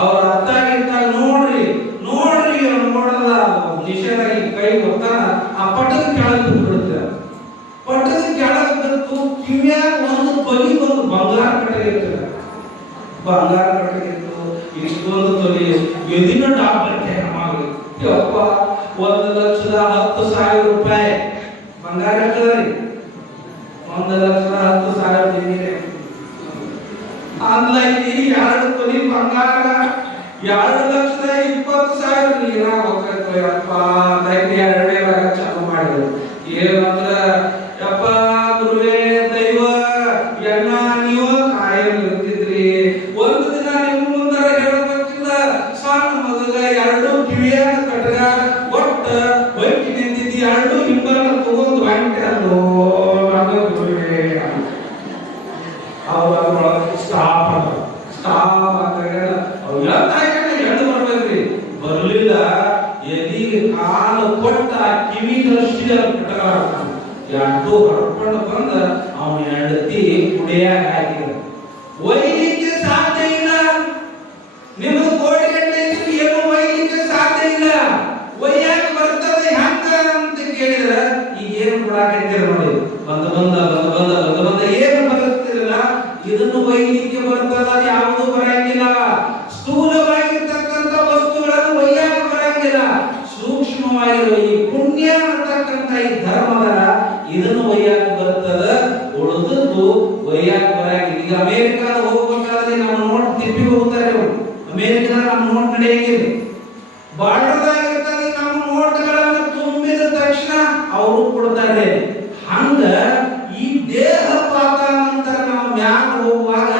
ಅವ್ರ ಅತ್ತಾಗಿಂತ ನೋಡ್ರಿ ನೋಡ್ರಿ ನೋಡಲ್ಲ. ನಿಷೇಧಾಗಿ ಕೈ ಹೋಗ್ತಾನ ಆ ಪಟ್ಟದ ಕೆಳಗೆ ಬಿಡುತ್ತೆ ಪಟ್ಟದ ಕೆಳಗೆ ಬಿದ್ದು ಕಿವಿಯಾಗ ಒಂದು ಬಲಿ ಒಂದು ಬಂಗಾರ ಇರ್ತದೆ ಬಂಗಾರ ಇತ್ತು ಇಷ್ಟೊಂದು ತೊಲಿ, ಎದಿನ ಡಾಕ್ಟರ್ಗೆ ಯಪ್ಪ, ಒಂದು ಲಕ್ಷದ ಹತ್ತು ಸಾವಿರ ರೂಪಾಯಿ. ಬಂಗಾರ ಇರ್ತದೆ ಒಂದು ಲಕ್ಷದ ಹತ್ತು ಸಾವಿರ ಎರಡು ಲಕ್ಷದ ಇಪ್ಪತ್ತು ಸಾವಿರ ನೀರ ಹೋಗ್ಬೇಕು ಯಪ್ಪ ಲೈನ್ ಎರಡನೇ ಭಾಗ ಚಾಲು ಮಾಡಿದ್ರು. ಏನಂದ್ರ ಕಿವಿ ಹರ್ಕೊಂಡು ಬಂದ ಅವನ ಹೆಂಡತಿ ಕುಡಿಯಾಗ ಹಾಕಿದ. ಸಾಧ್ಯ ಇಲ್ಲ. ನಿಮ್ಮದು ಕೋಟಿ ಗಂಟೆ ಇದ್ರು ಏನು ಒಯ್ಲಿಕ್ಕೆ ಸಾಧ್ಯ ಇಲ್ಲ. ಒಯ್ಯಾಕ ಬರ್ತದೆ ಹೆಂಗ ಅಂತ ಕೇಳಿದ್ರ ಈಗ ಏನು ಕೊಡಾಕತ್ತೀರ ನೋಡಿ. ಬಂದ ಬಂದ ಬಂದ ಬಂದ ಬಂದ ಏನು ಬರುತ್ತಿರಲ್ಲ ಇದನ್ನು ಒಯ್ಲಿಕ್ಕೆ ಕೊಡ್ತಾರೆ ಹಂಗ ಈ ದೇಹ ಪಾತ ನಂತರ ನಾವು ಮ್ಯಾಗ ಹೋಗುವಾಗ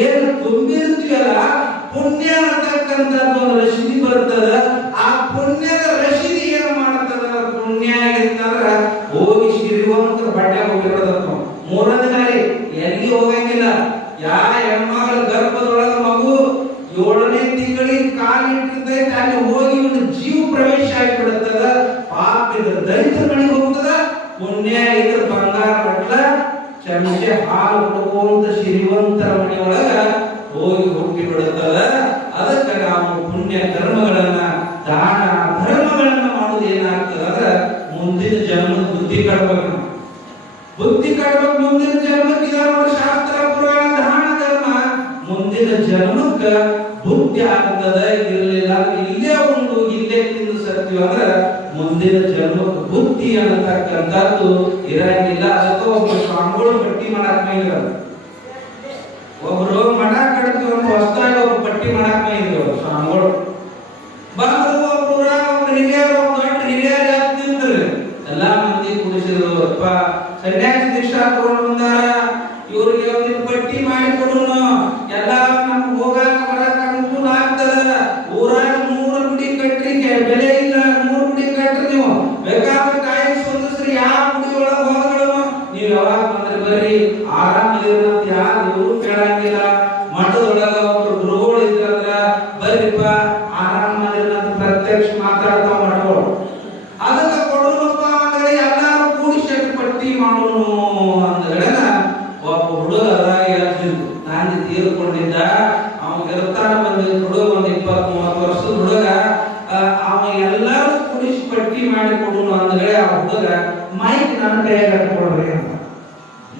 ಏನು ತುಂಬಿರ್ತೀವಲ್ಲ, ಪುಣ್ಯ ಅಂತಕ್ಕಂಥದ್ದು ಒಂದು ಬರ್ತದ. ಆ ಪುಣ್ಯದ ರಶೀದಿ ಏನು ಮಾಡ್ತದ? ಪುಣ್ಯ ಆಗಿತ್ತಂದ್ರ ಹೋಗಿ ಶ್ರೀಮಂತರ ಬಟ್ಟೆ ಹೋಗಿರೋದಪ್ಪ ಮೂರನೇ ದಾರಿ ಎಲ್ಲಿ ಹೋಗಂಗಿಲ್ಲ. ಯಾ ಹೆಣ್ಮಗಳ ಗರ್ಭದೊಳಗ ಮಗು ಏಳನೇ ತಿಂಗಳಿಗೆ ಕಾಲಿಟ್ಟಿರ್ತೈತೆ ಅಲ್ಲಿ ಹೋಗಿ ಒಂದು ಜೀವ ಪ್ರವೇಶ ಆಗಿಬಿಡುತ್ತದ. ಪಾಪ ಮನೆಗೆ ಹೋಗ್ತದ ಪುಣ್ಯ ಇದ್ರ ಬಂಗಾರ ಬಟ್ಲ ಚಮಚೆ ಹಾಲು ಕೊಡುವಂತ ಶ್ರೀಮಂತರ ಮನೆಯೊಳಗ ಹೋಗಿ ಹುಟ್ಟಿ ಬಿಡುತ್ತದ ಅದಕ್ಕೆ ನಾವು ಪುಣ್ಯ ಕರ್ಮಗಳನ್ನ ದಾನ ಧರ್ಮಗಳನ್ನ ಮಾಡೋದು ಏನಾಗ್ತದ ಅಂದ್ರೆ ಮುಂದಿನ ಜನ್ಮದ ಬುದ್ಧಿ ಕಡ್ಬೇಕು ಬುದ್ಧಿ ಕಡ್ಬೇಕು ಮುಂದಿನ ಜನ್ಮಕ್ಕೆ ಶಾಸ್ತ್ರ, ಪುರಾಣ, ದಾನ, ಧರ್ಮ? ಮುಂದಿನ ಜನ್ಮಕ್ಕ ಬುದ್ಧಿ ಆಗ್ತದ, ಇರಲಿಲ್ಲ. ಇಲ್ಲೇ ಒಂದು, ಇಲ್ಲೇ ತಿಂದು ಸತ್ತೀವಿ ಅಂದ್ರೆ ಮುಂದಿನ ಜನ್ಮಕ್ಕೆ ಬುದ್ಧಿ ಅನ್ನತಕ್ಕಂಥದ್ದು ಇರಂಗಿಲ್ಲ. ಅದಕ್ಕೆ ಒಬ್ಬ ಸ್ವಾಮಿಗಳು ಪಟ್ಟಿ ಮಾಡಕ್ ಒಬ್ರು ಮಠ ಕಡತಿ ಒಂದು ಹೊಸದಾಗಿ ಒಬ್ಬ ಪಟ್ಟಿ ಮಾಡಕ್ ಮೇಲಿದ್ರು ಸ್ವಾಮಿಗಳು. ಬಂದ್ರು ಒಬ್ಬರ ಹಿರಿಯರು ದೊಡ್ಡ ಎಲ್ಲಾ ಮಂದಿ ಕುಡಿಸಿದ್ರು. ಅಪ್ಪ, ಸನ್ಯಾಸಿ ದೀಕ್ಷಾ ಬಂದಾರ. ಇವ್ರಿಗೆ ಒಂದಿನ ಬಟ್ಟಿ ಮಾಡಿ ಕೊಡುನು ಎಲ್ಲ ನಮ್ಗೆ ಹೋಗಾಕ ಬರಾಕ ಅನುಕೂಲ ಆಗ್ತದ. ಊರಾಗ ನೂರ ಗುಡಿ ಕಟ್ಟಿ ಬೆಲೆ ಹುಡುಗ ಮೈಕ್ ನನ್ನ ಕೈಯಾಗ ತಗೊಳ್ರಿ ಅಂತ.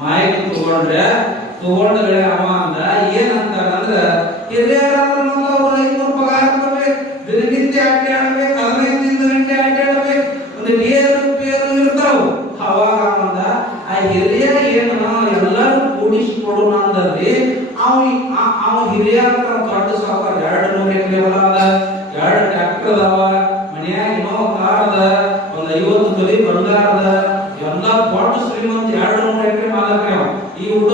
ಮೈಕ್ ತಗೊಂಡ್ರೆ ತಗೊಂಡ್ರೆ ಅವ ಅಂದ ಏನಂತ ಹಿರಿಯರಾದ್ರ ಅವ್ರು ಐನೂರು ಪಗಾರ ಒಂದು ಪೇರು ಇರ್ತಾವ. ಅವಾಗ ಅಂದ, ಆ ಹಿರಿಯ ಏನು ಕೊಡೋಣ ಅವ ಅವ ಹಿರಿಯ ದೊಡ್ಡ ಸಾವುಕಾರ, ಎರಡು ನೂರ ಎಕರೆ ಅದ ಎರಡು ಟ್ರ್ಯಾಕ್ಟರ್ ಅದಾವ ಮನ್ಯಾಗ ಏನೋ ಕಾರ್ ಅದ ಒಂದ್ ಐವತ್ತು ತೊಲಿ ಬಂಗಾರ ಅದ ಎಲ್ಲ ದೊಡ್ಡ ಶ್ರೀಮಂತ ಎರಡು ನೂರು ಎಕರೆ ಮಾಲಕ ಅವ. ಈ ಹುಡುಗ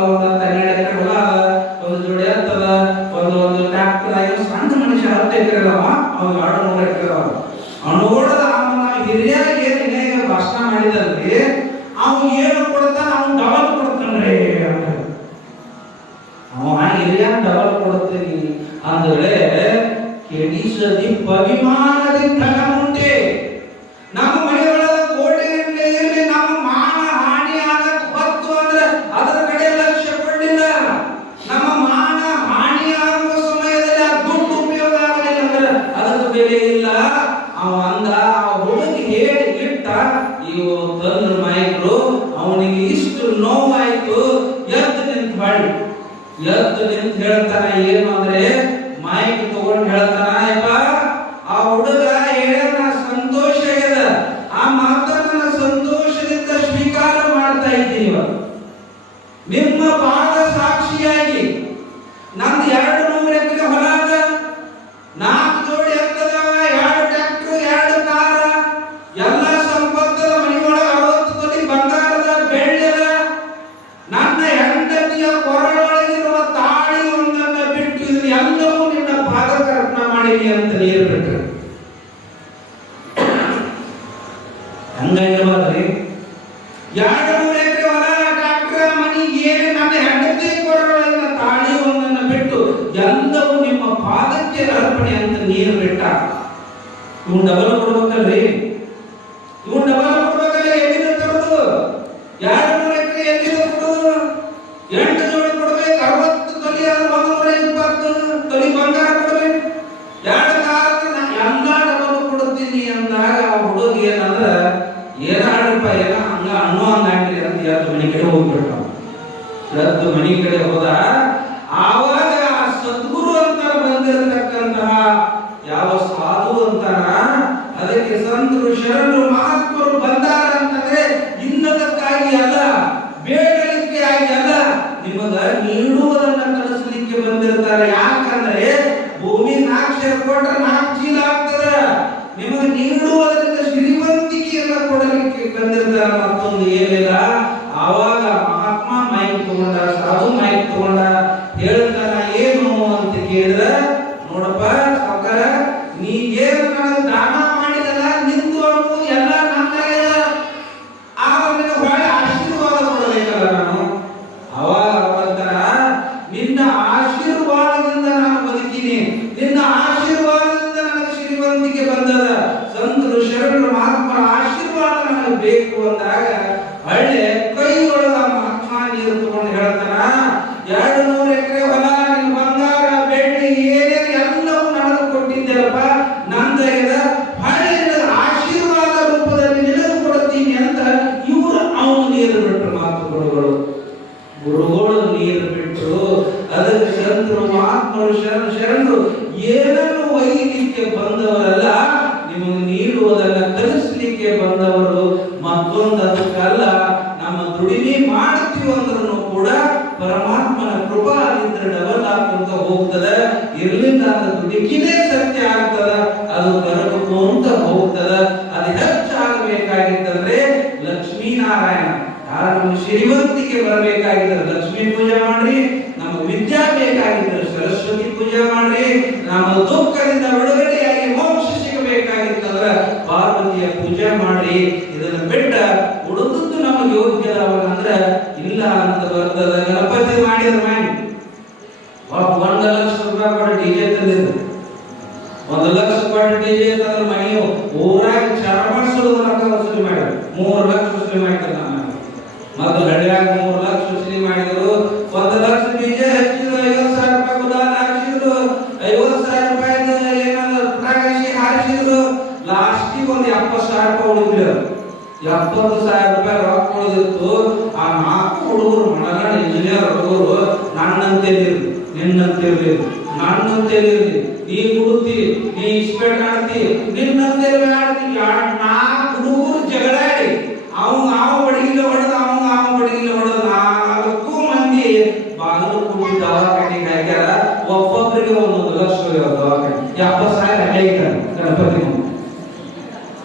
ಒಂದ್ ಇಪ್ಪ ಒಂದ್ ಹತ್ತು ಹನ್ನೆರಡು ಎಕರೆ ಹೊಲ ಅದ ಒಂದು ಜೋಡಿ ಹತ್ತದ ಒಂದು ಒಂದು ಟ್ರ್ಯಾಕ್ಟರ್ ಆಗಿ ಸಣ್ಣ ಮನುಷ್ಯ ಹತ್ತು ಎಕರೆ ಅದಾವ ಅವ ಎರಡು ನೂರು ಎಕರೆ ಅದಾವ ಅನುಗುಣದ ಅವನ ಹಿರಿಯ ಏನ್ ಈಗ ಭಾಷಣ ಮಾಡಿದಲ್ಲಿ ಅವ ಏನು ಕೊಡ್ತಾನ ಅವ್ನು ಡಬಲ್ ಕೊಡ್ತಾನ್ರಿ ಅಂತ ಅವ ಹಿರಿಯ ಡಬಲ್ ಕೊಡ್ತೀನಿ ಅಂದ್ರೆ ಕೆಡಿಸದಿ ಪವಿಮಾನದಿ ಮುಂದೆ ಹೇಳ್ತಾನ ಏನು ಅಂದ್ರೆ ಮಾಹಿತಿ ತಗೊಂಡು ಹೇಳ್ತಾನ ಆ ಹುಡುಗ ಎದ್ದು ಮನೆ ಕಡೆ ಹೋದ ಆವಾಗ ಆ ಸದ್ಗುರು ಅಂತ ಬಂದಿರತಕ್ಕಂತಹ ಯಾವ ಸಾಧು ಅಂತಾರ? ಅದಕ್ಕೆ ಸಂತರು, ಶರಣರು, ಮಹಾತ್ಮರು ಬಂದಾರ ಅಂತಂದ್ರೆ ಇನ್ನದಕ್ಕಾಗಿ ಅಲ್ಲ, ಬೇಡಲಿಕ್ಕೆ ಆಗಿ ಅಲ್ಲ, ನಿಮಗ ನೀಡುವುದನ್ನ ಕಲಿಸಲಿಕ್ಕೆ ಬಂದಿರ್ತಾರೆ. ಯಾಕಂದ್ರೆ ಭೂಮಿ ಶೇರ್ ಕೊಟ್ರೆ ನಾಲ್ಕು ಚೀಲ ಆಗ್ತದ. ನಿಮಗೆ ನೀಡುವುದರಿಂದ ಶ್ರೀಮಂತಿಕೆಯನ್ನ ಕೊಡಲಿಕ್ಕೆ ಬಂದಿರ್ತಾರೆ ಮತ್ತೊಂದು ಏನಿಲ್ಲ. ಆವಾಗ ತಗೊಂಡ ಸಾಧು ಮೈಕ್ ತಗೊಂಡ ಬಿಟ್ಟರು ಮಾತುಗಳು ನಮ್ಗೆ ಶ್ರೀಮಂತಿಕೆ ಬರಬೇಕಾಗಿದ್ದರೆ ಲಕ್ಷ್ಮಿ ಪೂಜೆ ಮಾಡ್ರಿ ನಮ್ಮ ವಿದ್ಯಾ ಬೇಕಾಗಿದ್ದರೆ ಸರಸ್ವತಿ ಪೂಜೆ ಮಾಡ್ರಿ, ನಮ್ಮ ದುಃಖದಿಂದ ಬಿಡುಗಡೆಯಾಗಿ ಮೋಕ್ಷ ಸಿಗಬೇಕಾಗಿತ್ತಂದ್ರೆ ಪಾರ್ವತಿಯ ಪೂಜೆ ಮಾಡಿ ಇದನ್ನ ಬಿಟ್ಟ ಉಳಿದದ್ದು ನಮಗೆ ಅಂದ್ರೆ ಇಲ್ಲ ಅಂತ ಬರ್ತದ. ಗಣಪತಿ ಮಾಡಿದ್ರ ಮಾಡಿ ಒಂದು ಲಕ್ಷ ರೂಪಾಯಿ ಕೊಟ್ಟು ಡಿಜೆ ತಂದಿದ್ರು ಒಂದು ಲಕ್ಷ ರೂಪಾಯಿ ಡಿಜೆ ತಂದ್ರೆ ಮನೆಯು ಊರಾಗ ಚರ್ಮಸುದು ರೊಕ್ಕ ವಸೂಲಿ ಮಾಡಿದ್ರು. ಮೂರು ಲಕ್ಷ ವಸೂಲಿ ಮೊದಲು ಹಳ್ಳಿಯಾಗ ಮೂರು ಲಕ್ಷ ಸೃಷ್ಟಿ ಮಾಡಿದ್ರು. ಒಂದು ಲಕ್ಷ ಬೀಜ ಹಚ್ಚಿದ್ರು, ಐವತ್ತು ಸಾವಿರ ರೂಪಾಯಿ ಗುಲಾಲ್ ಹಾರಿಸಿದ್ರು. ಐವತ್ತು ಸಾವಿರ ರೂಪಾಯಿ ಏನಾದ್ರು ಪ್ರಕಾಶಿ ಹಾರಿಸಿದ್ರು. ಲಾಸ್ಟಿಗೆ ಒಂದು ಎಪ್ಪತ್ತು ಸಾವಿರ ರೂಪಾಯಿ ಉಳಿದ್ರು ಎಪ್ಪತ್ತು ಸಾವಿರ ರೂಪಾಯಿ ರೊಕ್ಕ ಉಳಿದಿತ್ತು. ಆ ನಾಲ್ಕು ಹುಡುಗರು ಮಣಗಣ ಇಂಜಿನಿಯರ್ ಹುಡುಗರು ನನ್ನಂತೇಲಿರು ನಿನ್ನಂತೇಲಿರು ನನ್ನಂತೇಲಿರ್ಲಿ ನೀ ಕುಡುತ್ತಿ ನೀ ಇಸ್ಪೇಟ್ ಆಡ್ತಿ ನಿನ್ನಂತೇಲಿ ಆಡ್ತಿ. ನಾ ಹುಡುಗರು ಜಗಳಾಡಿ ಅವ್ ಅವ ಬಡಗಿಲ್ಲ ಹೊಡೆದ ಅವ ಅವ ಬಡಗಿಲ್ಲ ಹೊಡೆದ ನಾಲ್ಕು ಮಂದಿ ಬಾಗಿಲು ಕೂಡಿ ದವಾಖಾನೆಗೆ ಹಾಕ್ಯಾರ ಒಬ್ಬೊಬ್ಬರಿಗೆ ಒಂದೊಂದು ಲಕ್ಷ ಹೋಗ್ಯಾವ ದವಾಖಾನೆ ಎಪ್ಪತ್ತು ಸಾವಿರ ಅಲ್ಲೇ ಇಟ್ಟಾರೆ ಗಣಪತಿ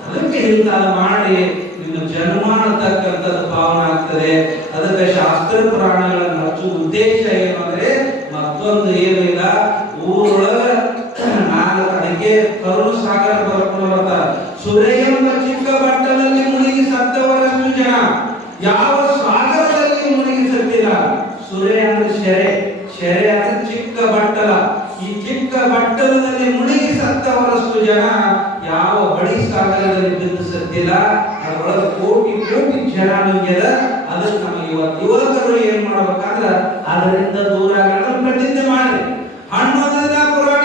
ಮುಂದೆ ಮಾಡಿ ನಿಮ್ಮ ಜನ್ಮ ಅನ್ನತಕ್ಕಂಥದ್ದು ಪಾವನ ಆಗ್ತದೆ. ಅದಕ್ಕೆ ಶಾಸ್ತ್ರ ಪುರಾಣಗಳನ್ನು ಹಚ್ಚುವ ಉದ್ದೇಶ ಏನು ಅಂದ್ರೆ ಮತ್ತೊಂದು ಇಲ್ಲ, ಊರೊಳಗ ನಾಲ್ಕು ಅದಕ್ಕೆ ಕರು ಸಾಗರ ಬರ್ಕೊಂಡು ಬರ್ತಾರ ಸುರೆ ಎಂಬ ಚಿಕ್ಕ ಬಟ್ಟಲಲ್ಲಿ ಮುಳುಗಿ ಸತ್ತವರಷ್ಟು ಜನ. ಯಾವ ಸಾಗರದಲ್ಲಿ ಮುಳುಗಿ ಸತ್ತಿಲ್ಲ. ಸುರೆ ಅಂದ್ರೆ ಶೆರೆ. ಶೆರೆ ಅಂದ್ರೆ ಚಿಕ್ಕ ಬಟ್ಟಲ ಬಟ್ಟಲದಲ್ಲಿ ಮುಳುಗಿ ಸತ್ತವರಷ್ಟು ಜನ ಯಾವ ಬಳಿ ಸಾಗರದಲ್ಲಿ ಬಿದ್ದು ಸತ್ತಿಲ್ಲ? ಅದರೊಳಗೆ ಕೋಟಿ ಕೋಟಿ ಜನ ನುಂಗ್ಯದ ಅದಕ್ಕೆ ನಮಗೆ ಇವತ್ತು ಯುವಕರು ಏನ್ ಮಾಡ್ಬೇಕಂದ್ರ ಅದರಿಂದ ದೂರ ಆಗೋಣ ಪ್ರತಿಜ್ಞೆ ಮಾಡಿ. ಹಣ್ಣು ಪುರಾಣ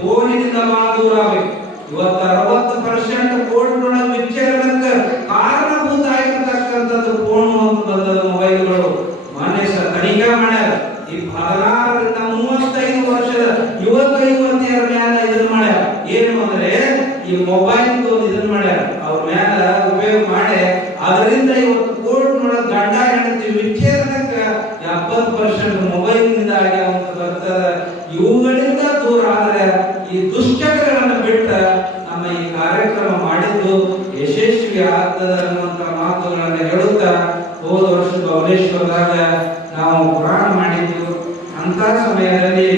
ಫೋನಿನಿಂದ ದೂರ ಇವತ್ತ ಅರವತ್ತು ಪರ್ಸೆಂಟ್ ಫೋನ್ಗಳ ವಿಚ್ಛೇದನಕ್ಕೆ ಕಾರಣಭೂತ ಆಗಿರ್ತಕ್ಕಂಥದ್ದು ಫೋನ್ ಅಂತ ಬಂದದ್ದು ಮೊಬೈಲ್ಗಳು ಮಾನ್ಯ ತನಿಖಾ ಮಾಡ್ಯಾರ. ಈ ಹದಿನಾರು ಈ ದುಶ್ಚಟಗಳನ್ನು ಬಿಟ್ಟ ನಮ್ಮ ಈ ಕಾರ್ಯಕ್ರಮ ಮಾಡಿದ್ದು ಯಶಸ್ವಿ ಆಗ್ತದ ಅನ್ನುವಂತ ಮಾತುಗಳನ್ನ ಹೇಳುತ್ತಾ ಹೋದ ವರ್ಷ ಭವನೇಶ್ವರದಾಗ ನಾವು ಪುರಾಣ ಮಾಡಿದ್ದು. ಅಂತ ಸಮಯದಲ್ಲಿ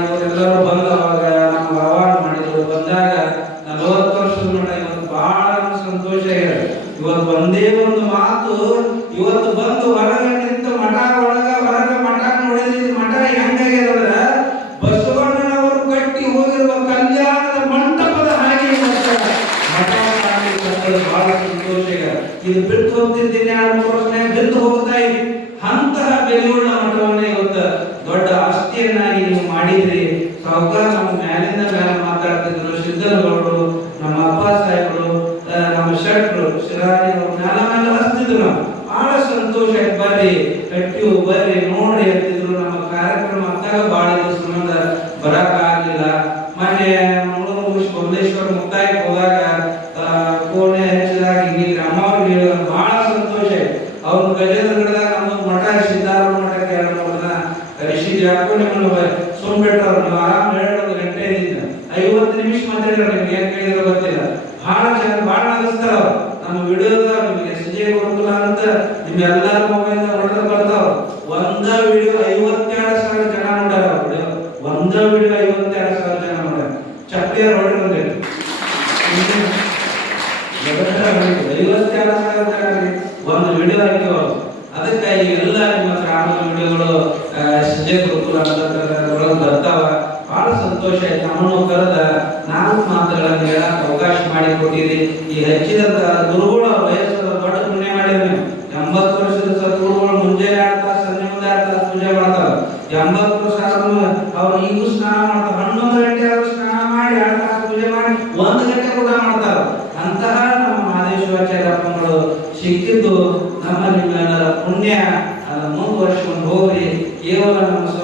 ಇವರೆಲ್ಲರೂ ಬಂದವಾಗ ನಮ್ಮ ಆಹ್ವಾನ ಮಾಡಿದ್ರು. ಬಂದಾಗ ನಲವತ್ತು ವರ್ಷದ ಇವತ್ತು ಬಹಳ ಸಂತೋಷ ಇದೆ. ಇವತ್ತು ಒಂದೇ ಒಂದು ಮಾತು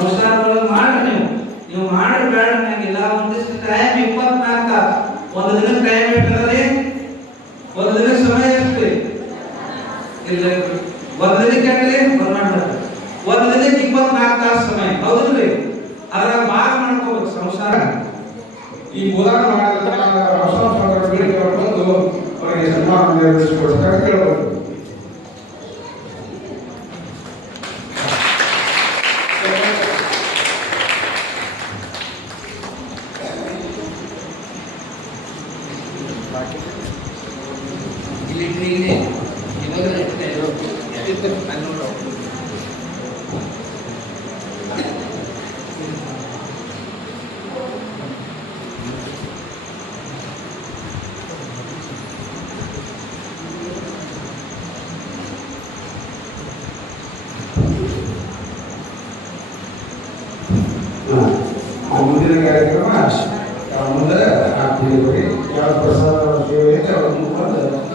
ಸಂಸಾರದೊಳಗೆ ಮಾಡ್ರಿ ನೀವು. ನೀವು ಮಾಡ್ರಿ ಬೇಡ ನನಗಿಲ್ಲ ಒಂದಿಷ್ಟು ಟೈಮ್ ಇಪ್ಪತ್ನಾಲ್ಕ. ಒಂದು ದಿನ ಟೈಮ್ ಇಟ್ಟಿದ್ರಿ ಒಂದು ದಿನ ಸಮಯ ಇರ್ತೀರಿ. ಇಲ್ಲ ಒಂದು ದಿನಕ್ಕೆ ಆಗಲಿ ಒಂದು ದಿನ ಇಪ್ಪತ್ನಾಲ್ಕು ತಾಸು ಸಮಯ. ಹೌದಲ್ರಿ ಅದ್ರಾಗ ಮಾರ್ ಮಾಡ್ಕೋಬೇಕು ಸಂಸಾರ. ಈ ಬೋಧನ ಮಾಡಿದ್ರೆ ಹೊಸ ಹೊಸ ಸನ್ಮಾನ ನೆರವೇರಿಸಿಕೊಡ್ತಾರೆ ಕೇಳ್ಬೋದು. siempre